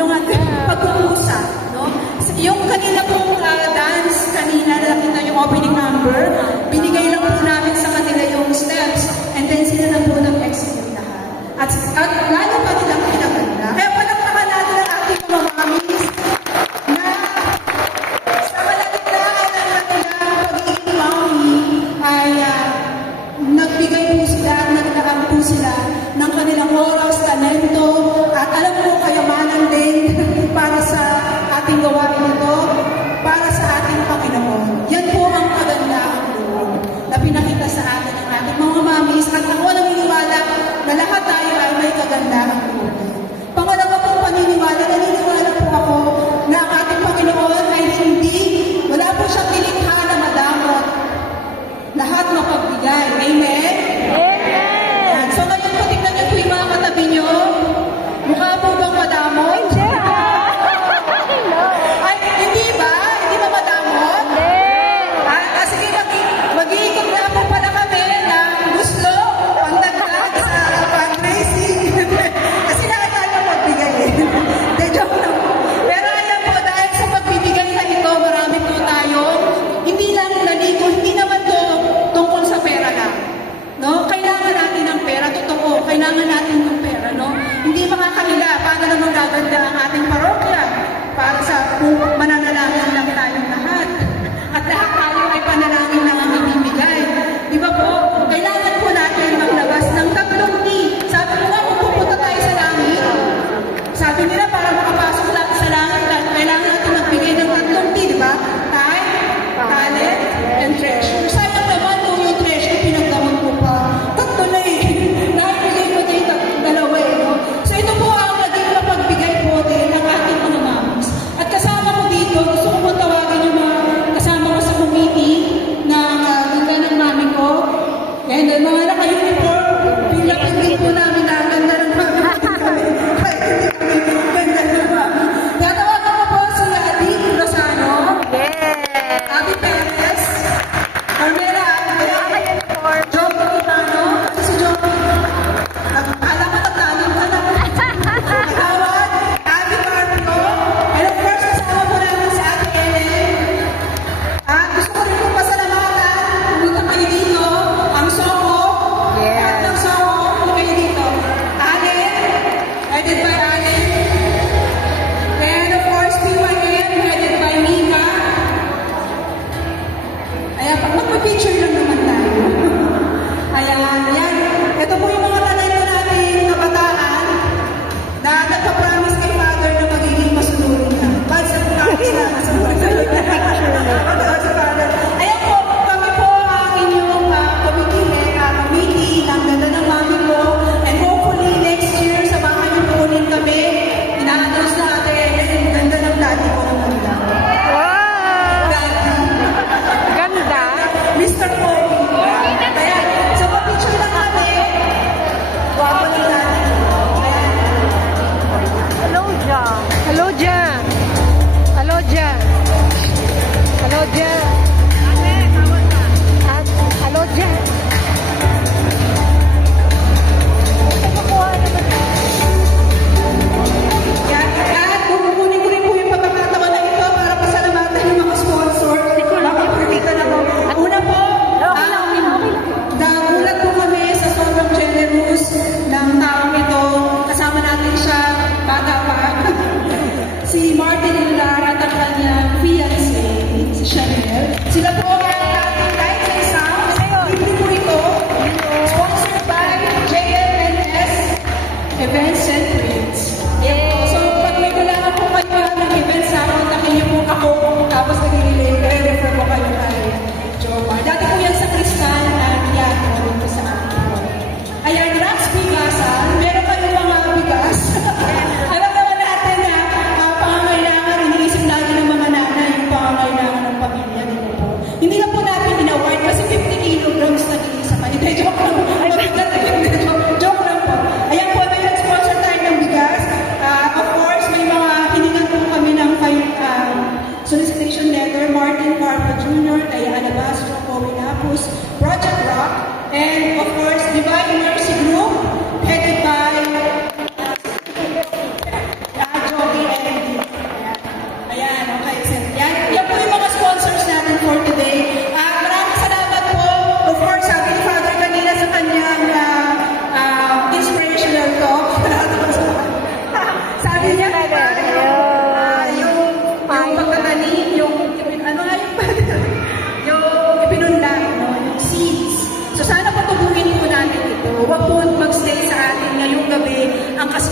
tulungan, pag-uusa, no? Yung kanina pong dance, kanina nakita yung opening number, binigay lang po namin sa kanila yung steps, and then sila na po nag-execute lahat. At lalo pa nilang pinaganda. Kaya palakpakan natin ang ating mga mamis na sa kalagitnaan ng kanilang pagiging mami ay nagbigay po sila, naglaang po sila ng kanilang oras, talento, at alam mo, kayamanan din para sa ating gawain ito, para sa ating Panginoon. Yan po ang kagandahan doon na pinakita sa atin ng ating mga mamis, at ako naniniwala na lahat tayo ay may kagandahan doon. Pangalawa pong paniniwala, naniniwala po ako na ang ating Panginoon ay wala po siyang nilikha na madamot. Lahat mapagbigay. Amen? Amen! So ngayon po, tingnan niyo po yung mga katabi niyo. Mukha po bang madamot? Ay, hindi ba? Hindi ba madamot? Sige, mag-iikot na po pala kami ng gusto, pangdagdag sa fundraising. Kasi nakakala magbigay eh. De joke lang po. Pero ayan po, dahil sa pagbibigay na ito, marami po tayo, hindi lang naligo, hindi naman to tungkol sa pera lang. No? Kailangan natin ng pera, totoo. Kailangan natin ng pera, no? Hindi makakahila. Paano naman gaganda ang ating parokya? Para sa mananalangin lang tayong lahat. At lahat tayo ay panalangin lang ang ibibigay. Di ba po? Kailangan po natin maglabas ng 3 T. Sabi ko nga, kung pupunta tayo sa langit, sabi nila, para makapasok lahat sa langit, kailangan natin magbigay ng 3 T, di ba? Time, talent, and treasure. Sayang naman kung yung treasure pinagdamon ko pa. 3 na eh. Nakibigay ko din 2 eh. No? So ito po ang naging mapagbigay po din ng ating mga mamis. At kasama ko dito, gusto ko po tawagin yung mga kasama ko sa committee ng ganda ng mami ko. And then mga naka-uniform, pinapagin po namin na ganda ng mami. Kaya hindi kami ganda ng mami. Tatawagan ko po si Adi Rosano. Abby Perez. Carmela Abbe. Joby Titano. Kasi si Joby, alam ko nagtalim ka na. Howard, Abby Marco. And of course, kasama po namin si Ate Ellen. At gusto ko rin po pasalamatan. Pumunta kayo dito. Ang Soko.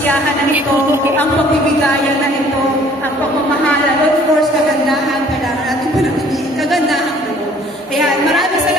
kasiyahan na ito, ang pagbibigayan na ito, ang pagmamahalan, of course, kagandahan, kailangan natin panatilihin, kagandahan ito. Ayan, maraming salamat.